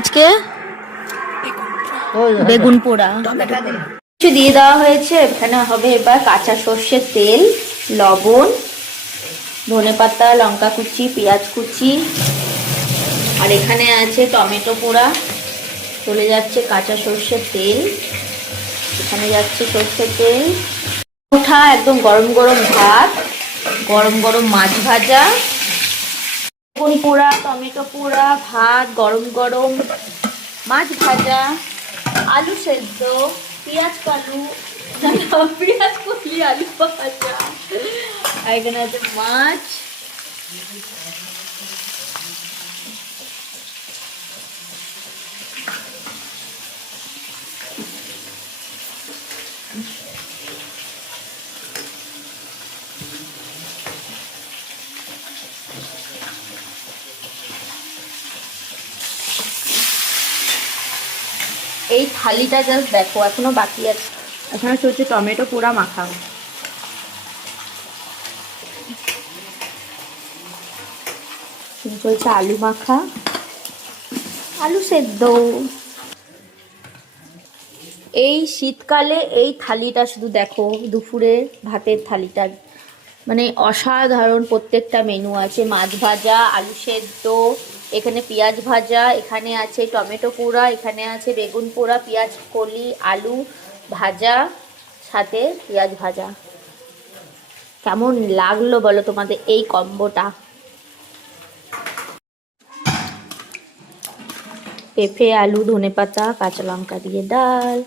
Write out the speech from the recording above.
আজকে বেগুন পোড়া কিছু দিয়ে দেওয়া হয়েছে। এখানে হবে এবার কাঁচা সর্ষের তেল, লবণ, ধনেপাতা, লঙ্কা কুচি, পেঁয়াজ কুচি, আর এখানে আছে টমেটো পোড়া। চলে যাচ্ছে কাঁচা সর্ষের তেল, এখানে যাচ্ছে সর্ষের তেল, ওঠা একদম গরম গরম ভাত, গরম গরম মাছ ভাজা, বেগুন পোড়া, টমেটো পোড়া, ভাত গরম গরম, মাছ ভাজা, আলু সেদ্ধ, পেঁয়াজ কালু, পেঁয়াজ কলি, আলু ভাজা, আর এখানে আছে মাছ। এই থালিটা জাস্ট দেখো, এখনো বাকি আছে। এখানে চলছে টমেটো পোড়া মাখাও, চলছে আলু মাখা, আলু সেদ্ধ। এই শীতকালে এই থালিটা শুধু দেখো, দুপুরে ভাতের থালিটা মানে অসাধারণ। প্রত্যেকটা মেনু আছে, মাছ ভাজা, আলু সেদ্ধ, এখানে পেঁয়াজ ভাজা, এখানে আছে টমেটো পোড়া, এখানে আছে বেগুন পোড়া, পেঁয়াজ কলি, আলু ভাজা, সাথে পেঁয়াজ ভাজা। কেমন লাগলো বলো তোমাদের এই কম্বোটা? পেঁপে, আলু, ধনেপাতা, কাঁচা লঙ্কা দিয়ে ডাল।